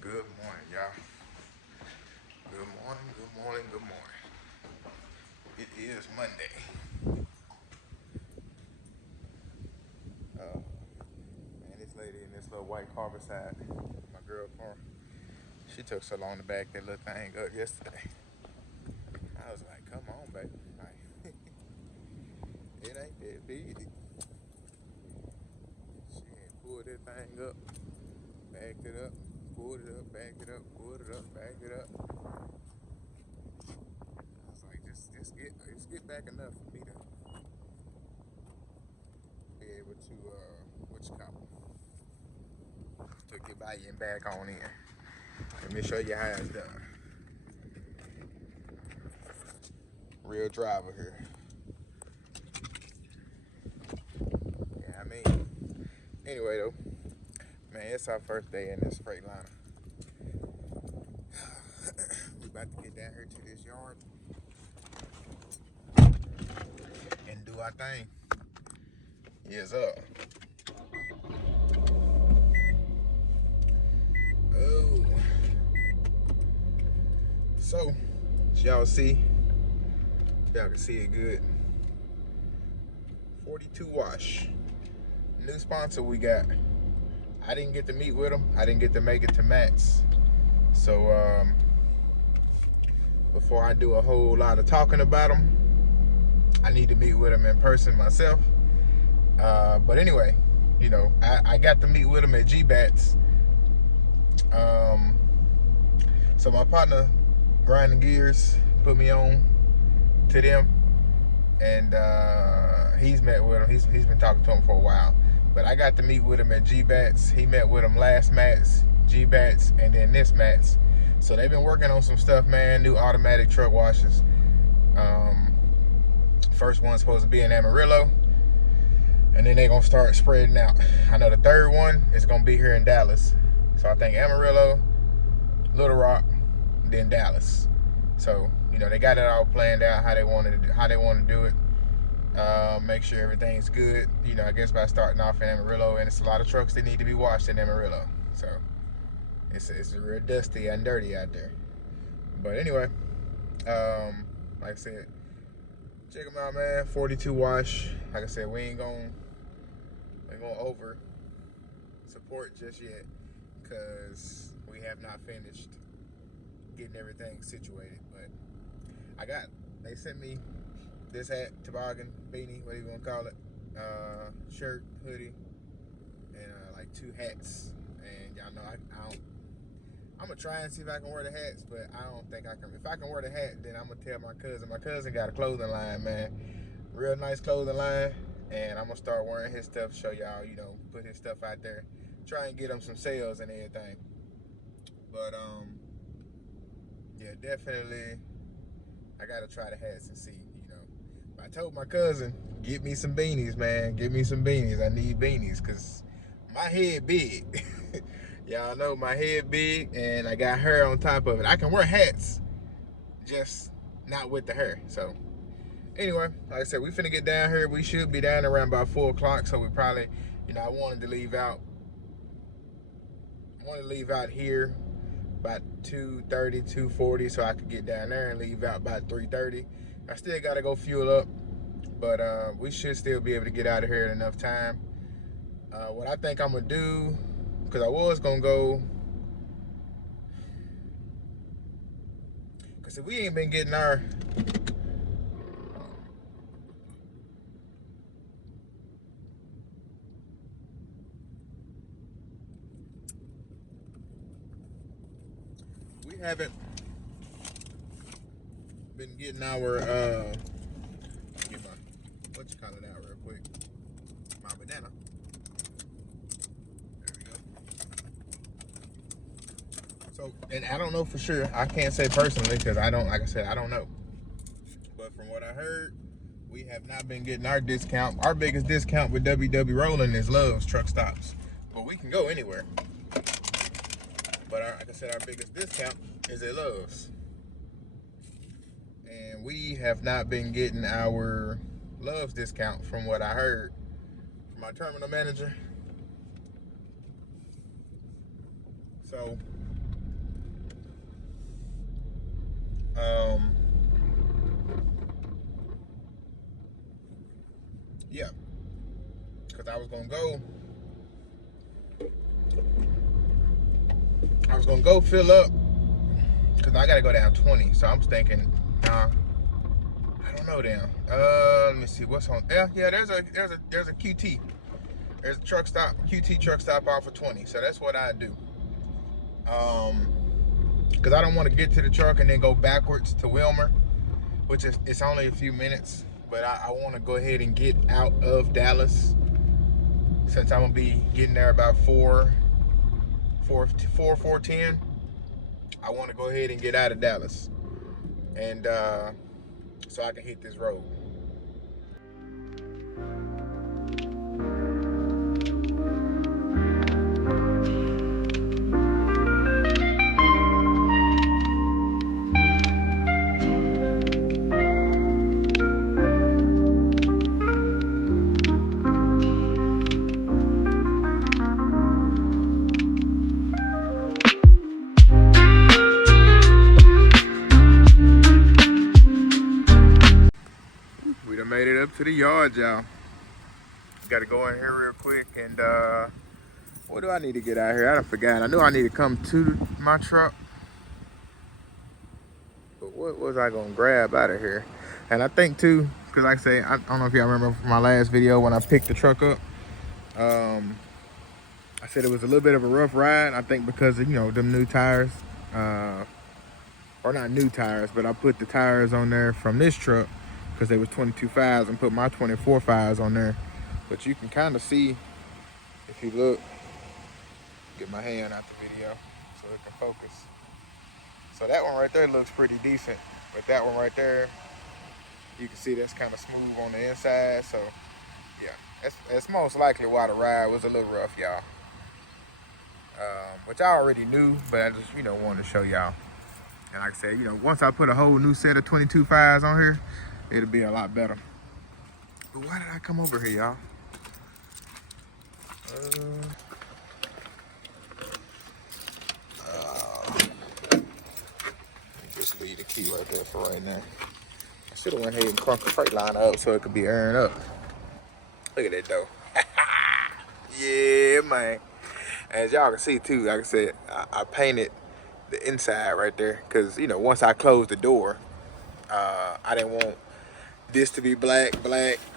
Good morning, y'all. Good morning, good morning, good morning. It is Monday. Man, this lady in this little white car beside my girl car, she took so long to back that little thing up yesterday. I was like, come on, baby. Like, it ain't that big. She had pulled that thing up, backed it up, pulled it up, backed it up, pulled it up, backed it up. I was like, just get back enough for me to be able to, what you call it, to get by you and back on in. Let me show you how it's done. Real driver here. Yeah, I mean, anyway though, man, it's our first day in this Freightliner. We about to get down here to this yard and do our thing. Yes, up. Oh, so as y'all see, y'all can see it good. 42 wash. New sponsor we got. I didn't get to meet with them. I didn't get to make it to Matt's. So before I do a whole lot of talking about them, I need to meet with them in person myself. But anyway, you know, I got to meet with them at GBATS. So my partner, Grinding Gears, put me on to them, and he's met with him. He's been talking to him for a while. But I got to meet with him at GBATS. He met with him last Mats, GBATS, and then this Mats. So they've been working on some stuff, man. New automatic truck washers. First one's supposed to be in Amarillo, and then they're gonna start spreading out. I know the third one is gonna be here in Dallas. So I think Amarillo, Little Rock, then Dallas. So you know they got it all planned out how they want to do it. Make sure everything's good. You know, I guess by starting off in Amarillo, and it's a lot of trucks that need to be washed in Amarillo. So it's real dusty and dirty out there. But anyway, like I said, check them out, man. 42 wash. Like I said, we ain't gonna over support just yet, because we have not finished getting everything situated. But they sent me this hat, toboggan, beanie, what do you want to call it, shirt, hoodie, and like 2 hats. And y'all know I'm gonna try and see if I can wear the hats, but I don't think I can. If I can wear the hat, then I'm gonna tell my cousin. My cousin got a clothing line, man, real nice clothing line, and I'm gonna start wearing his stuff. Show y'all, you know, put his stuff out there, try and get him some sales and everything. But yeah, definitely, I gotta try the hats and see. You know, I told my cousin, get me some beanies, man. Get me some beanies. I need beanies, cause my head big. Y'all know my head big, and I got hair on top of it. I can wear hats, just not with the hair. So anyway, like I said, we finna get down here. We should be down around about 4 o'clock. So we probably, you know, I wanted to leave out here about 2:30, 2:40, so I could get down there and leave out about 3:30. I still gotta go fuel up, but we should still be able to get out of here in enough time. What I think I'm gonna do, because I was gonna go, because we ain't been getting our we haven't been getting our get my, what you call it out real quick, my banana. There we go. So, and I don't know for sure. I can't say personally, because I don't, like I said, I don't know. But from what I heard, we have not been getting our discount. Our biggest discount with DFW ROWLAND is Love's truck stops. But we can go anywhere. But like I said, our biggest discount is at Love's. And we have not been getting our Love's discount from what I heard from my terminal manager. So was gonna go fill up because I gotta go down 20. So I'm thinking, nah, I don't know down. Let me see what's on. Yeah. There's a QT. There's a truck stop, QT truck stop off of 20. So that's what I do. Because I don't want to get to the truck and then go backwards to Wilmer, which is, it's only a few minutes. But I want to go ahead and get out of Dallas since I'm gonna be getting there about 4:10. I want to go ahead and get out of Dallas, and so I can hit this road. Made it up to the yard, y'all. Got to go in here real quick and what do I need to get out here? I forgot. I knew I need to come to my truck, but what was I gonna grab out of here? And I think too, because like I say, I don't know if y'all remember from my last video when I picked the truck up, I said it was a little bit of a rough ride. I think because of, you know, them new tires, or not new tires, but I put the tires on there from this truck because they was 22.5s and put my 24.5s on there. But you can kind of see, if you look, get my hand out the video so it can focus. So that one right there looks pretty decent, but that one right there, you can see that's kind of smooth on the inside. So yeah, that's most likely why the ride was a little rough, y'all. Which I already knew, but I just, you know, wanted to show y'all. And like I said, you know, once I put a whole new set of 22.5s on here, it'll be a lot better. But why did I come over here, y'all? Just leave the key right there for right now. I should have went ahead and crunked the Freightliner up so it could be airing up. Look at that though. Yeah, man. As y'all can see too, like I said, I painted the inside right there because, you know, once I closed the door, I didn't want this to be black,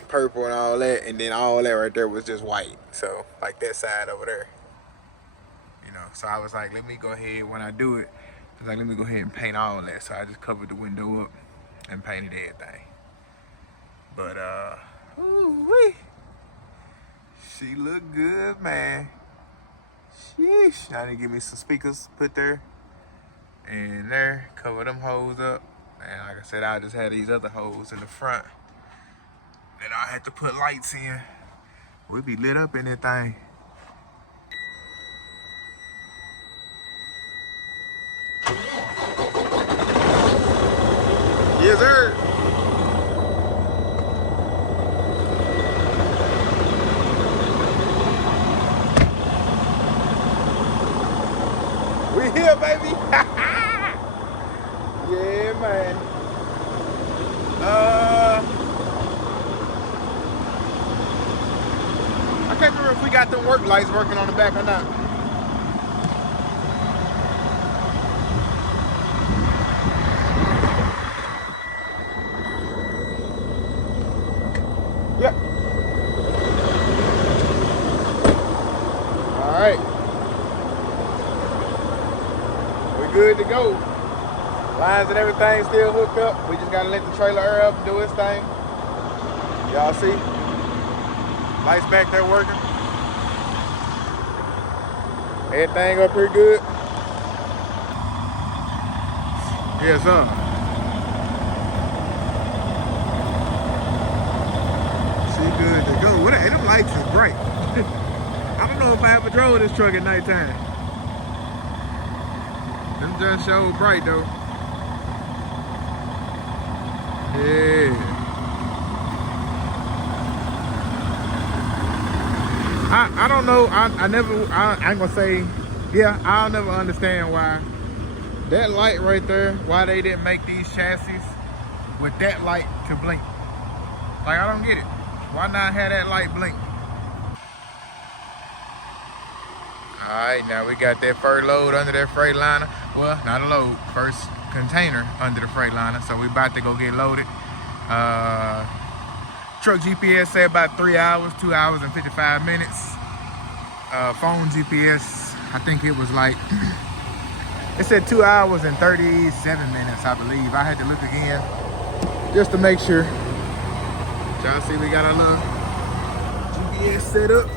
purple and all that, and then all that right there was just white. So like that side over there, you know, so I was like, let me go ahead, when I do it, I was like, let me go ahead and paint all that. So I just covered the window up and painted everything. But ooh-wee, she look good, man. Sheesh. I need to give me some speakers put there and there, cover them holes up. And like I said, I just had these other holes in the front that I had to put lights in. We'll be lit up in that thing. Yes, sir. We here, baby. Yeah, man. I can't remember if we got them work lights working on the back or not. Yep. All right. We're good to go. Lines and everything still hooked up. We just gotta let the trailer air up and do its thing. Y'all see? Lights back there working. Everything up here good. Yes, sir. She good to go. What? Them lights is bright. I don't know if I ever drove this truck at nighttime. Them just so bright though. Yeah. I don't know. I ain't gonna say, yeah, I'll never understand why that light right there, why they didn't make these chassis with that light to blink. Like, I don't get it. Why not have that light blink? Alright, now we got that first load under that Freightliner. Well, not a load, first container under the Freightliner. So we about to go get loaded. Truck GPS said about 3 hours, 2 hours and 55 minutes. Phone GPS, I think it was like, it said 2 hours and 37 minutes, I believe. I had to look again just to make sure. Y'all see we got our little GPS set up.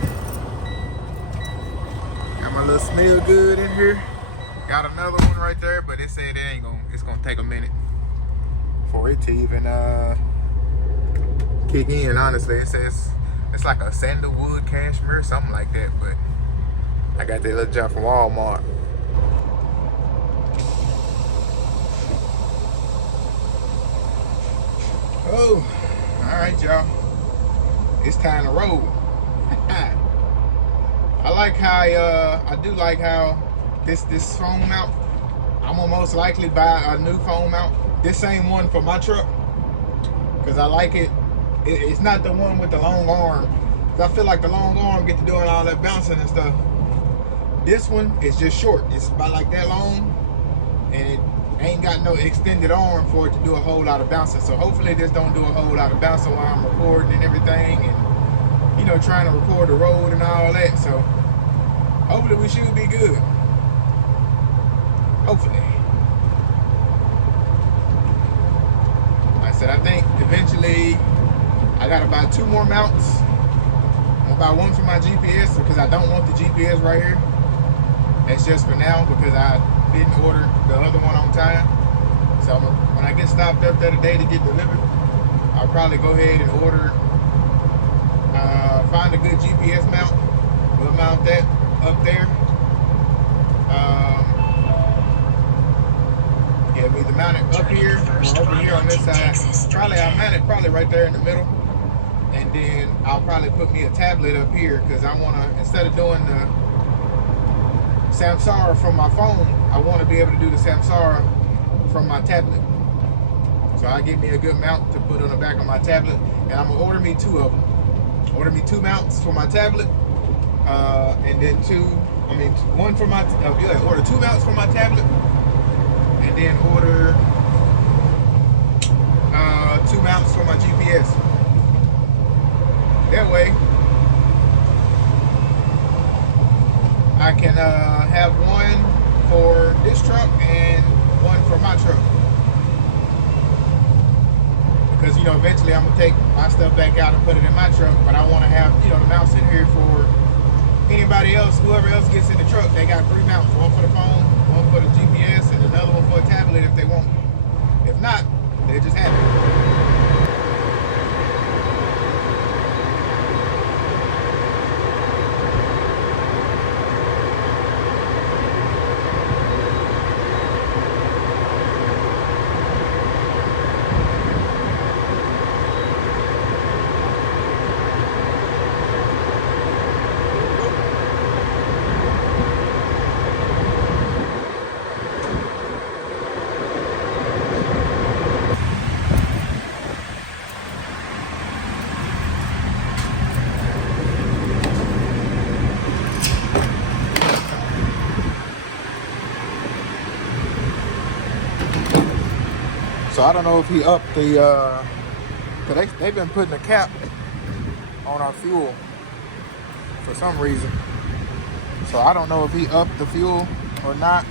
Got my little smell good in here. Got another one right there, but it said it's gonna take a minute for it to even kick in. Honestly, it says it's like a sandalwood cashmere, something like that. But I got that little jump from Walmart. Oh, all right, y'all. It's time to roll. I like how I do like how this foam mount. I'm gonna most likely buy a new foam mount. This same one for my truck, cause I like it. It's not the one with the long arm. Cause I feel like the long arm get to doing all that bouncing and stuff. This one is just short. It's about like that long, and it ain't got no extended arm for it to do a whole lot of bouncing. So hopefully this don't do a whole lot of bouncing while I'm recording and everything, and you know, trying to record the road and all that. So hopefully we should be good. Hopefully. Like I said, I think eventually I got about 2 more mounts. I'm gonna buy one for my GPS because I don't want the GPS right here. That's just for now because I didn't order the other one on time. So when I get stopped up there today to get delivered, I'll probably go ahead and order, find a good GPS mount. We'll mount that up there. Yeah, we either mount it up here or over here on this side. Probably I'll mount it probably right there in the middle. And then I'll probably put me a tablet up here because I want to, instead of doing the Samsara from my phone, I want to be able to do the Samsara from my tablet. So I'll get me a good mount to put on the back of my tablet, and I'm gonna order me 2 of them. Order me 2 mounts for my tablet, and then one for my, order 2 mounts for my tablet, and then order 2 mounts for my GPS. That way, I can have one for this truck and one for my truck. Because, you know, eventually I'm going to take my stuff back out and put it in my truck, but I want to have, you know, the mounts in here for anybody else, whoever else gets in the truck. They got 3 mounts, one for the phone, one for the GPS, and another one for a tablet if they want. If not, they just have it. So I don't know if he upped the, cause they've been putting a cap on our fuel for some reason. So I don't know if he upped the fuel or not,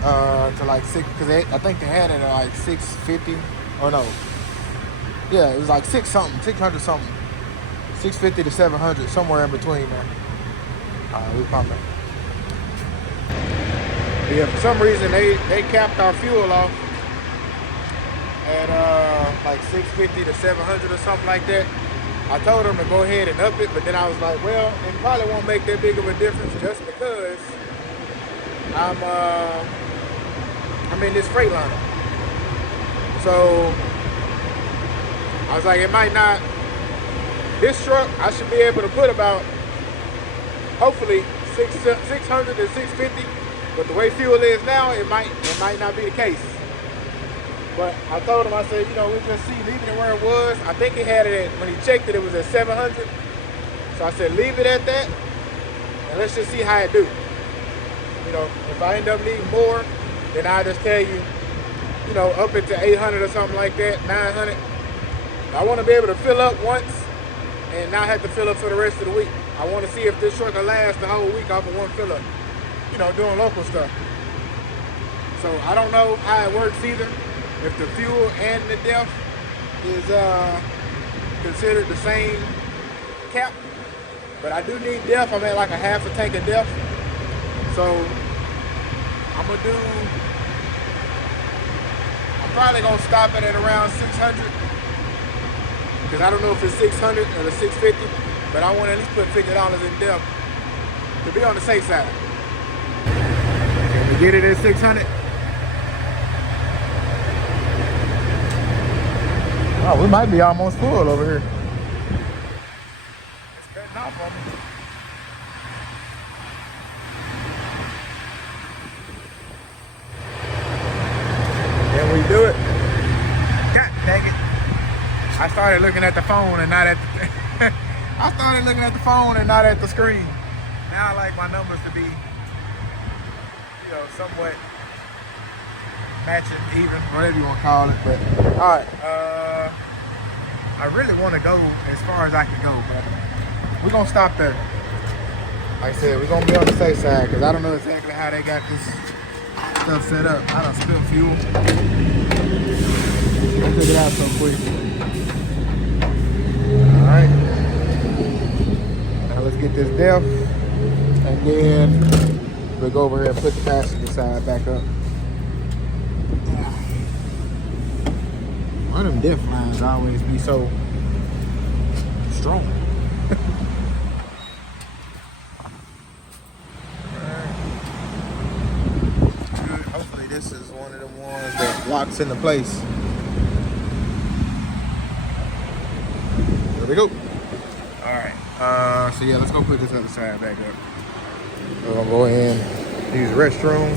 to like 6, cause I think they had it at like 650, or no. Yeah, it was like 600 something. 650 to 700, somewhere in between there. We pumping. Yeah, for some reason they capped our fuel off at like 650 to 700 or something like that. I told them to go ahead and up it, but then I was like, well, it probably won't make that big of a difference just because I'm in this Freightliner. So I was like, it might not. This truck, I should be able to put about, hopefully, 600 to 650. But the way fuel is now, it might not be the case. But I told him, I said, you know, we'll just see, leaving it where it was. I think he had it at, when he checked it, it was at 700. So I said, leave it at that. and let's just see how it do. You know, if I end up needing more, then I'll just tell you, you know, up into 800 or something like that, 900. I want to be able to fill up once and not have to fill up for the rest of the week. I want to see if this truck will last the whole week off of one fill up, you know, doing local stuff. So I don't know how it works either, if the fuel and the DEF is considered the same cap. But I do need DEF. I'm at like a half a tank of DEF. So I'm probably gonna stop it at around 600. Because I don't know if it's 600 or the 650, but I want to at least put $50 in DEF to be on the safe side. Can we get it at 600? Oh, we might be almost full over here. It's cutting off on me. Can we do it? God dang it. I started looking at the phone and not at the I started looking at the phone and not at the screen. Now I like my numbers to be, you know, somewhat matching, even, whatever you want to call it. But all right, I really want to go as far as I can go, but we're gonna stop there. Like I said, we're gonna be on the safe side because I don't know exactly how they got this stuff set up. I done spilled fuel. Let's take it out so quick. Alright. Now let's get this DEF, and then we'll go over here and put the passenger side back up. One of them DEF lines always be so strong. Hopefully this is one of them ones that locks into place. There we go. Alright, so yeah, let's go put this other side back up. We're gonna go in, use the restroom,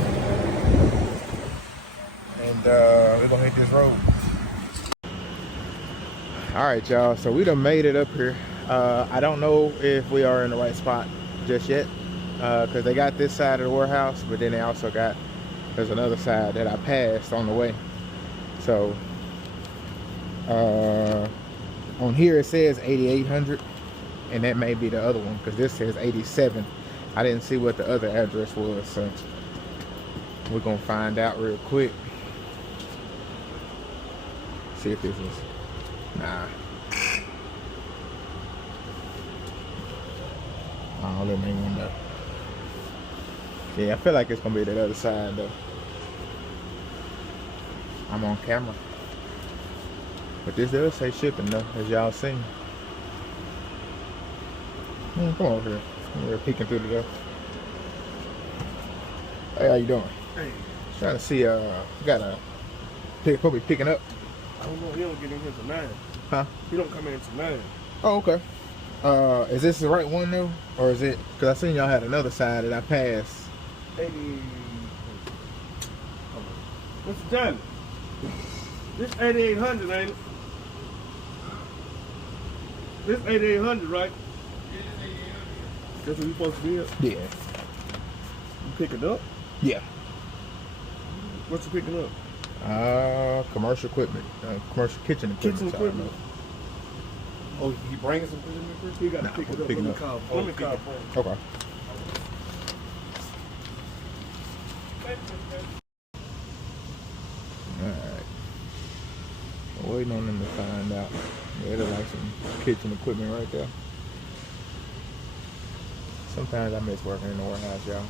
and we're gonna hit this road. Alright y'all, so we done made it up here. I don't know if we are in the right spot just yet, because they got this side of the warehouse, but then they also got, there's another side that I passed on the way. So on here it says 8800, and that may be the other one because this says 87. I didn't see what the other address was, so we're gonna find out real quick. See if this is, nah. Oh, let me one though. Yeah, I feel like it's gonna be the other side though. I'm on camera. But this does say shipping though, as y'all seen. Man, come over here. We're peeking through the door. Hey, how you doing? Hey. Trying to see, you got a probably picking up. I don't know, he don't get in here till 9. Huh? He don't come in till 9. Oh, okay. Is this the right one though? Or is it, because I seen y'all had another side that I passed. 80. Mr. Johnny, this 8800, ain't it? This 8800, right? That's what you supposed to be at? Yeah. You pick it up? Yeah. What you picking up? Commercial equipment, commercial kitchen equipment. Kitchen equipment. Oh, he bringing some kitchen equipment? He got to pick it up. Let me call. Let me call. Okay. Alright. We're waiting on them to find out. Yeah, there's like some kitchen equipment right there. Sometimes I miss working in the warehouse, y'all.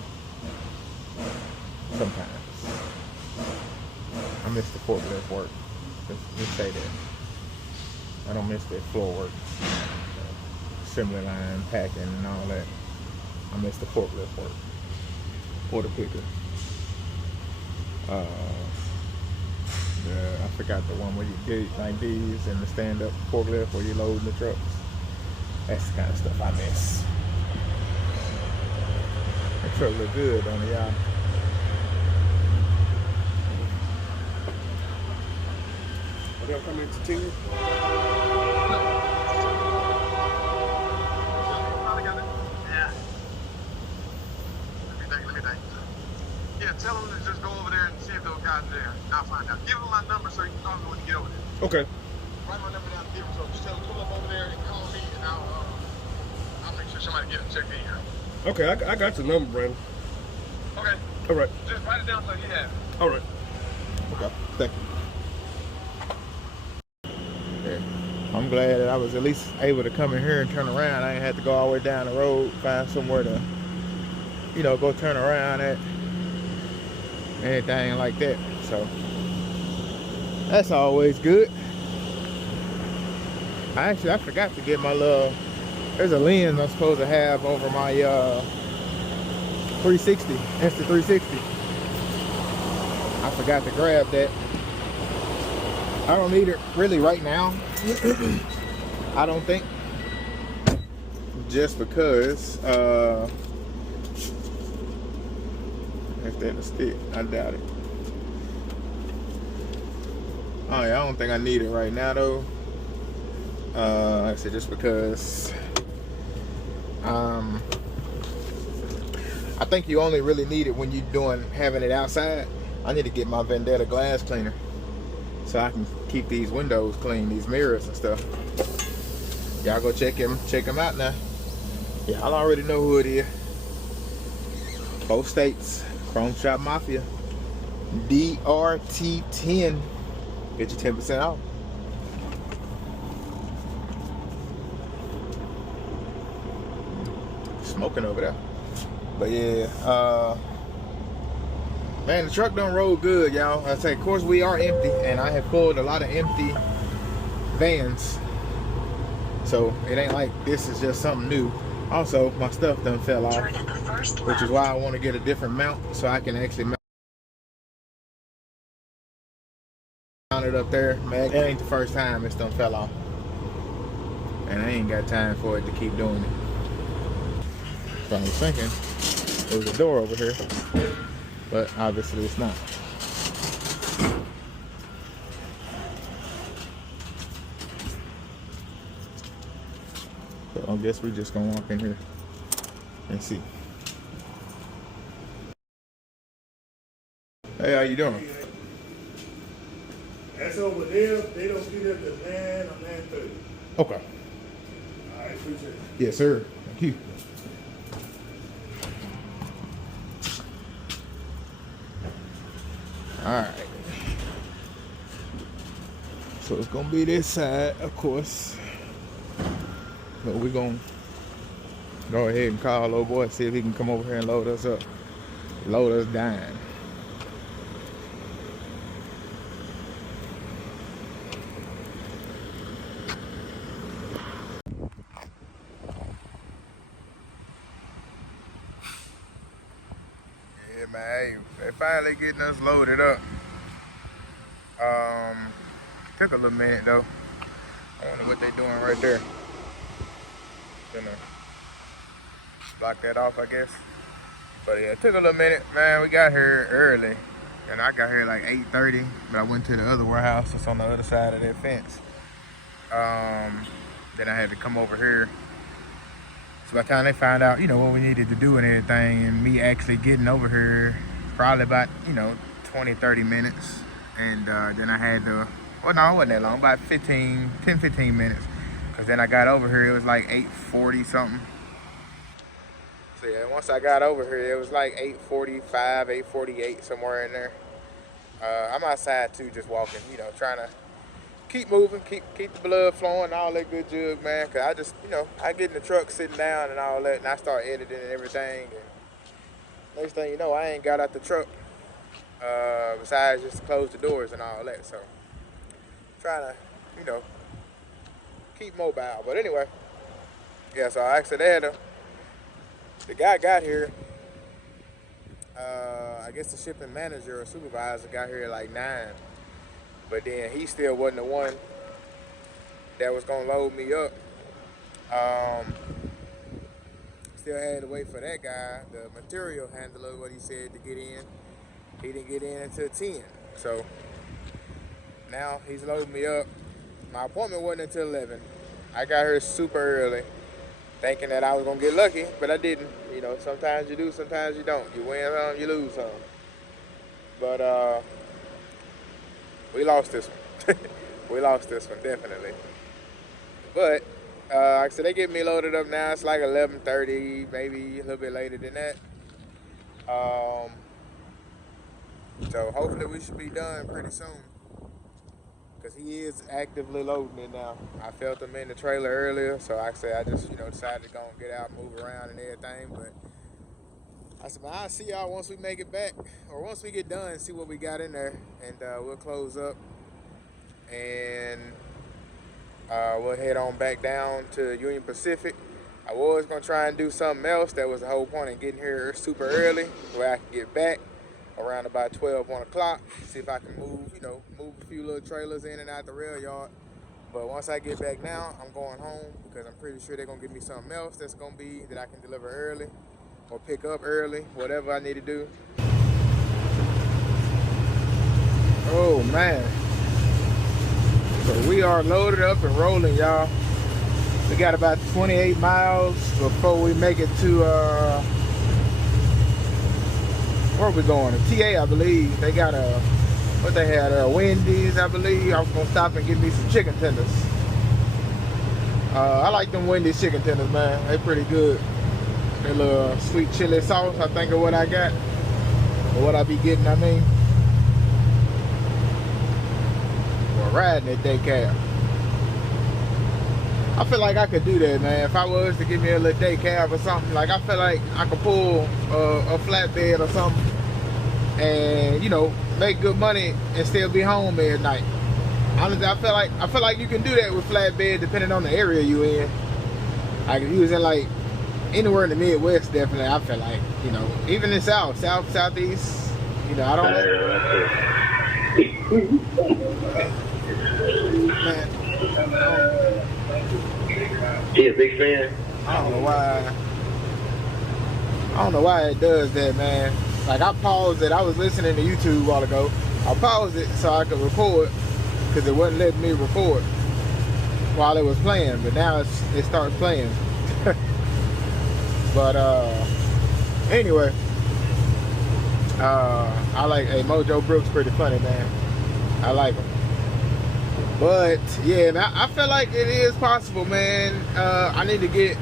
Sometimes. I miss the forklift work. Just say that. I don't miss the floor work. Assembly line, packing, and all that. I miss the forklift work. Or the picker. I forgot the one where you get like these and the stand-up forklift where you load the trucks. That's the kind of stuff I miss. That truck look good on the y'all. Are they coming to Tingley? Yeah, tell them to just go over there and see if those guys are there. I'll find out. Give them my number so you can call me when you get over there. Okay. Write my number down and give it to them. Just tell them to come up over there and call me, and I'll make sure somebody get it checked in here. Okay, I got your number, Brandon. Okay. All right. Just write it down so he has it. All right. Okay, thank you. Yeah. I'm glad that I was at least able to come in here and turn around. I ain't had to go all the way down the road, find somewhere to, you know, go turn around at, anything like that. So that's always good. I forgot to get my little, there's a lens I'm supposed to have over my 360, Insta360. I forgot to grab that. I don't need it really right now. I don't think. Just because if they're the stick, I doubt it. Oh yeah, I don't think I need it right now though. Like I said, just because I think you only really need it when you're having it outside. I need to get my Vendetta glass cleaner so I can keep these windows clean, these mirrors and stuff. Y'all go check him out now. Y'all already know who it is. Both states, Chrome Shop Mafia, DRT10. Get you 10% off. Smoking over there. But yeah, man, the truck done roll good, y'all. I say, of course, we are empty, and I have pulled a lot of empty vans. So it ain't like this is just something new. Also, my stuff done fell off, which is why I want to get a different mount so I can actually mount it up there. Man, that ain't the first time it's done fell off, and I ain't got time for it to keep doing it. So I was thinking there was a door over here, but obviously it's not. So I guess we're just gonna walk in here and see. Hey, how you doing? That's over there. They don't get up to 9 or 9:30. Okay. All right, appreciate it. Yes, sir. Thank you. Alright. So it's gonna be this side, of course. But we're gonna go ahead and call old boy, see if he can come over here and load us up. Load us down. Yeah, man, they finally getting us loaded up. Took a little minute though. I wonder what they doing right there. Gonna block that off, I guess. But yeah, it took a little minute, man. We got here early, and I got here like 8:30. But I went to the other warehouse that's on the other side of that fence. Then I had to come over here. So by the time they found out, you know, what we needed to do and everything, and me actually getting over here, probably about, you know, 20-30 minutes. And then I had to, well, no, it wasn't that long, about 10-15 minutes. Because then I got over here, it was like 8:40 something. So yeah, once I got over here, it was like 8:45, 8:48, somewhere in there. I'm outside too, just walking, you know, trying to keep moving, keep the blood flowing, all that good jug, man. Cause I just, you know, I get in the truck sitting down and all that, and I start editing and everything. And next thing you know, I ain't got out the truck. Besides just to close the doors and all that. So trying to, you know, keep mobile. But anyway, yeah. So I actually had the guy got here. I guess the shipping manager or supervisor got here at like 9. But then he still wasn't the one that was gonna load me up. Still had to wait for that guy, the material handler, what he said to get in. He didn't get in until 10. So now he's loading me up. My appointment wasn't until 11. I got here super early, thinking that I was gonna get lucky, but I didn't. You know, sometimes you do, sometimes you don't. You win some, you lose some. But we lost this one. We lost this one, definitely. But like I said, they get me loaded up now. It's like 11:30, maybe a little bit later than that. So hopefully we should be done pretty soon. Because he is actively loading it now. I felt him in the trailer earlier, so like I said, I just, decided to go and get out, move around and everything. But I said, man, I'll see y'all once we make it back, or once we get done, see what we got in there, and we'll close up, and we'll head on back down to Union Pacific. I was gonna try and do something else. That was the whole point in getting here super early, where I can get back around about 12, 1 o'clock, see if I can move a few little trailers in and out the rail yard. But once I get back now, I'm going home, because I'm pretty sure they're gonna give me something else that I can deliver early or pick up early, whatever I need to do. Oh man, so we are loaded up and rolling, y'all. We got about 28 miles before we make it to where are we going? To TA, I believe. They got what they had, Wendy's, I believe. I was gonna stop and get me some chicken tenders. I like them Wendy's chicken tenders, man. They pretty good. That little sweet chili sauce, I think, of what I got, or what I be getting, I mean. Or riding that day cab. I feel like I could do that, man. If I was to give me a little day cab or something, like, I feel like I could pull a flatbed or something and, make good money and still be home every night. Honestly, I feel like you can do that with flatbed depending on the area you in. Like, if you was in, like, anywhere in the Midwest, definitely, I feel like, even in Southeast, I don't know. Man, He a big fan. I don't know why it does that, man. Like, I paused it. I was listening to YouTube a while ago. I paused it so I could record, because it wasn't letting me record while it was playing. But now it starts playing. But anyway, I like Mojo Brooks, pretty funny, man. I like him. But yeah, man, I feel like it is possible, man. I need to get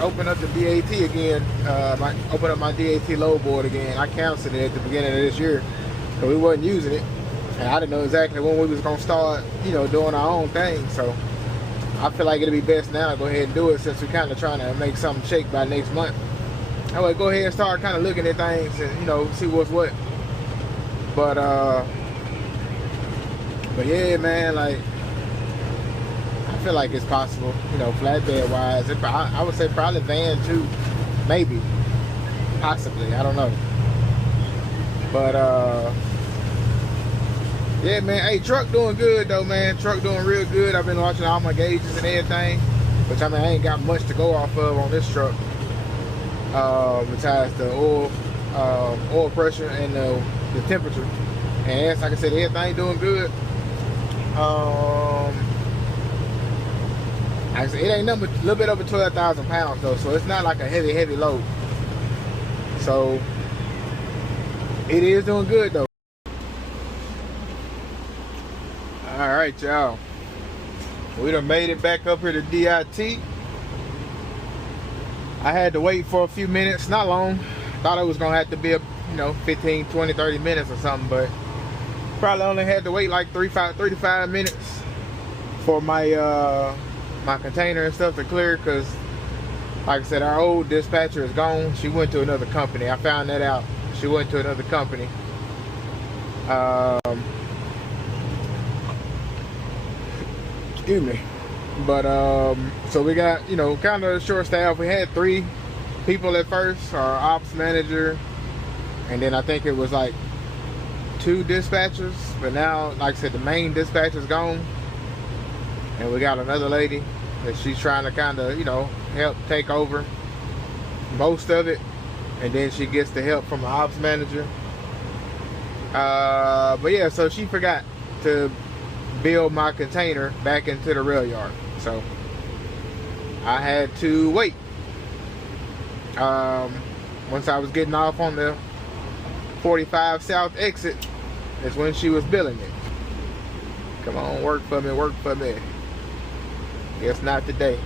open up the DAT again. Open up my DAT load board again. I canceled it at the beginning of this year, so we wasn't using it, and I didn't know exactly when we was gonna start, doing our own thing. So I feel like it'd be best now to go ahead and do it, since we're kind of trying to make something shake by next month. I would go ahead and start kind of looking at things and see what's what. But yeah, man, like, I feel like it's possible, flatbed wise. I would say probably van too, maybe, possibly, I don't know. But yeah, man. Hey, truck doing good though, man. Truck doing real good. I've been watching all my gauges and everything, which, I mean, I ain't got much to go off of on this truck, besides the oil pressure and the temperature. And yes, like I said, everything doing good. Actually, it ain't nothing but a little bit over 12,000 pounds though, so it's not like a heavy load. So it is doing good though. All right, y'all. We done made it back up here to DIT. I had to wait for a few minutes, not long. Thought it was gonna have to be 15, 20, 30 minutes or something, but probably only had to wait like 3 to 5 minutes for my my container and stuff to clear, because like I said, our old dispatcher is gone. She went to another company. I found that out. She went to another company. Excuse me. But so we got, kind of short staff. We had 3 people at first, our ops manager, and then I think it was like 2 dispatchers, but now, like I said, the main dispatcher's gone, and we got another lady that she's trying to kind of, help take over most of it, and then she gets the help from the ops manager. But yeah, so she forgot to build my container back into the rail yard, so I had to wait. Once I was getting off on the 45 South exit is when she was billing it. Come on, work for me, work for me. Guess not today.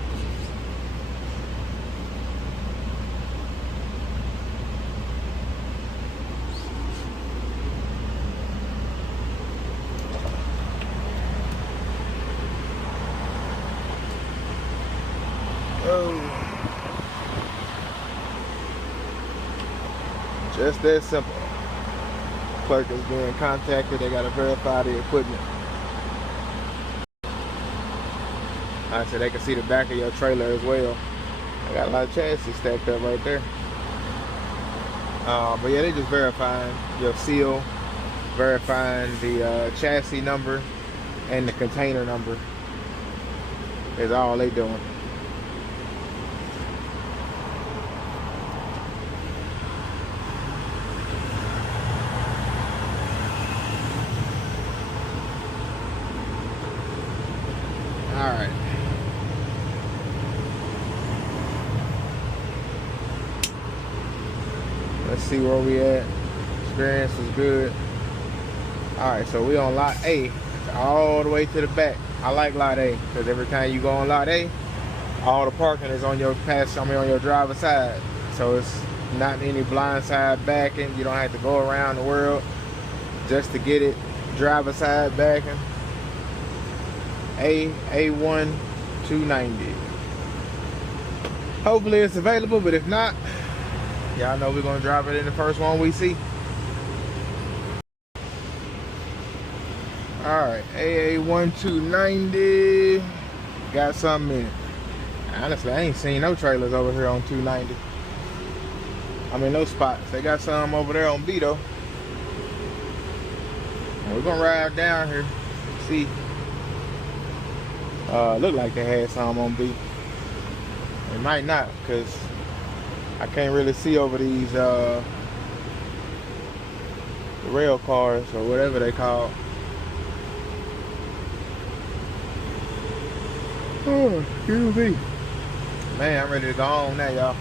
Just that simple. Clerk is being contacted. They gotta verify the equipment. I said they can see the back of your trailer as well. I got a lot of chassis stacked up right there. But yeah, they just verifying your seal, verifying the chassis number and the container number is all they doing. All right. Let's see where we at. Experience is good. All right, so we on lot A, all the way to the back. I like lot A because every time you go on lot A, all the parking is on your on your driver's side. So it's not any blind side backing. You don't have to go around the world just to get it driver's side backing. A1 290. Hopefully it's available, but if not, y'all know we're gonna drive it in the first one we see. Alright, AA1 290. Got something in it. Honestly, I ain't seen no trailers over here on 290. I mean, no spots. They got some over there on B though. We're gonna ride down here, see. Looked like they had some on B. It might not, because I can't really see over these the rail cars or whatever they call. Oh, excuse me. Man, I'm ready to go home now, y'all.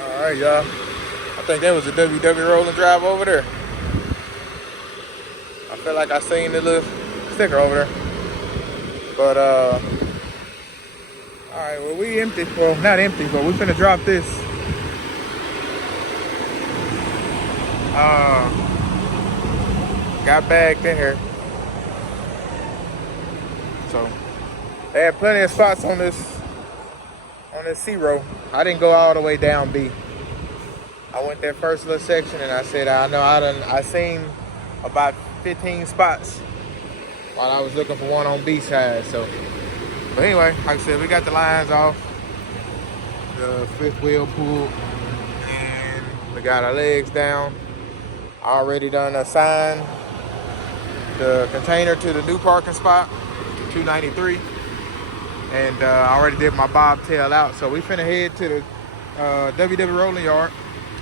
Alright, y'all. I think that was a DFW rolling drive over there. I feel like I seen the little sticker over there. But alright, well we empty. Well, not empty, but we finna drop this. Got bagged in here. So they had plenty of spots on this C row. I didn't go all the way down B. I went that first little section and I said I seen about 15 spots while I was looking for one on B side. So, but anyway, like I said, we got the lines off, the fifth wheel pulled, and we got our legs down. Already done assigned the container to the new parking spot, 293, and I already did my bobtail out. So we finna head to the WW rolling yard.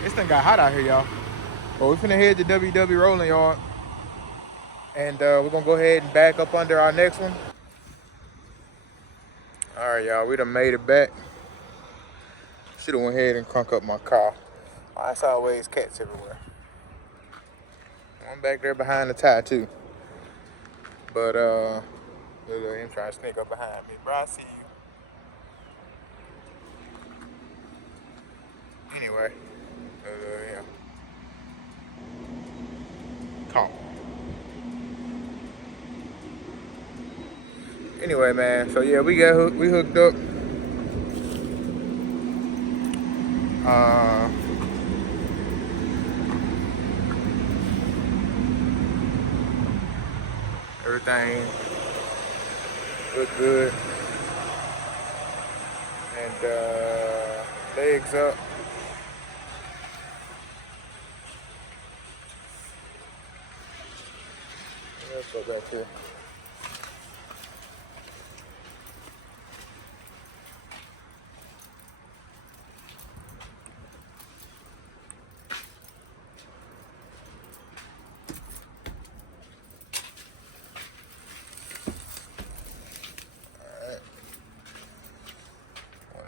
This thing got hot out here, y'all. But we finna head to WW rolling yard, and we're gonna go ahead and back up under our next one. All right, y'all, we done made it back. Should've went ahead and crunk up my car. It's always cats everywhere. One back there behind the tie too. But look at him trying to sneak up behind me. Bro, I see you. Anyway, yeah. Call. Anyway, man. So yeah, we hooked up. Everything looked good. And legs up. Let's go back here.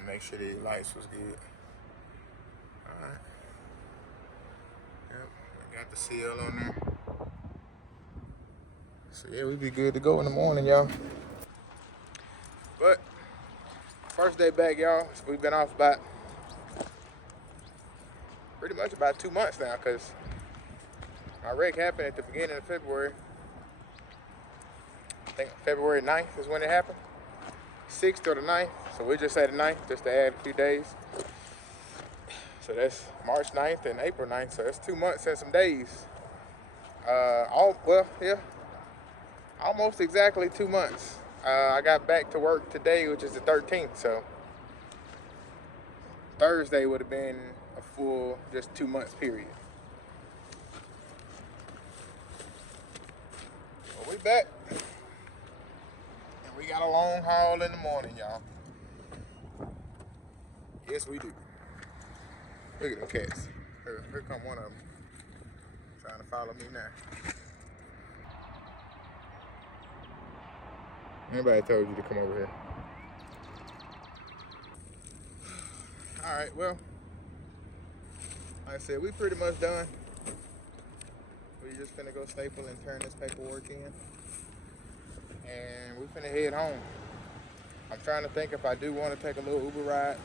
Make sure the lights was good. Alright. Got the seal on there. So yeah, we be good to go in the morning, y'all. But first day back, y'all. So we've been off about pretty much about 2 months now, cause my wreck happened at the beginning of February. I think February 9th is when it happened. 6th or the 9th. So we just say the 9th just to add a few days. So that's March 9th and April 9th. So that's 2 months and some days. Almost exactly 2 months. I got back to work today, which is the 13th. So Thursday would have been a full just 2 months period. Well, we back. And we got a long haul in the morning, y'all. Yes, we do. Look at them cats. Here come one of them. Trying to follow me now. Anybody told you to come over here? Alright, well, like I said, we pretty much done. We just finna go staple and turn this paperwork in. And we finna head home. I'm trying to think if I do want to take a little Uber ride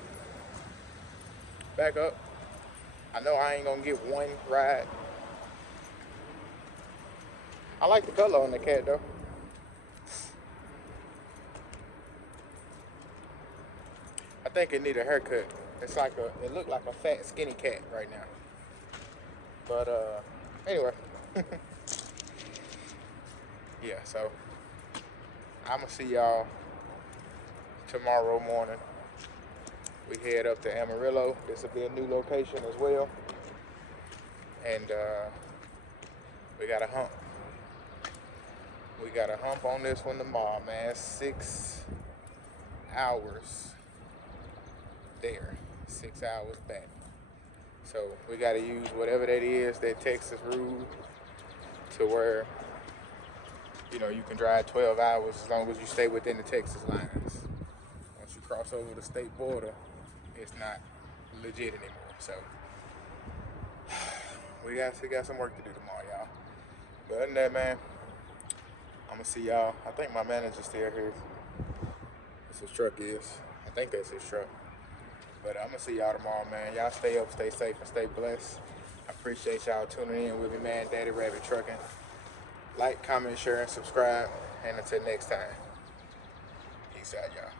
back up. I know I ain't gonna get one ride. I like the color on the cat though. I think it need a haircut. It looked like a fat skinny cat right now. But anyway. Yeah, so I'ma see y'all tomorrow morning. We head up to Amarillo. This will be a new location as well. And we got a hump. We got a hump on this one tomorrow, man. 6 hours there, 6 hours back. So we got to use whatever that is, that Texas rule, to where, you know, you can drive 12 hours as long as you stay within the Texas lines. Once you cross over the state border, it's not legit anymore. So we got some work to do tomorrow, y'all. But other than that, man, I'm gonna see y'all. I think my manager's still here. That's his truck is. I think that's his truck. But I'm gonna see y'all tomorrow, man. Y'all stay up, stay safe, and stay blessed. I appreciate y'all tuning in with me, man. Daddy Rabbit Trucking. Like, comment, share, and subscribe. And until next time, peace out, y'all.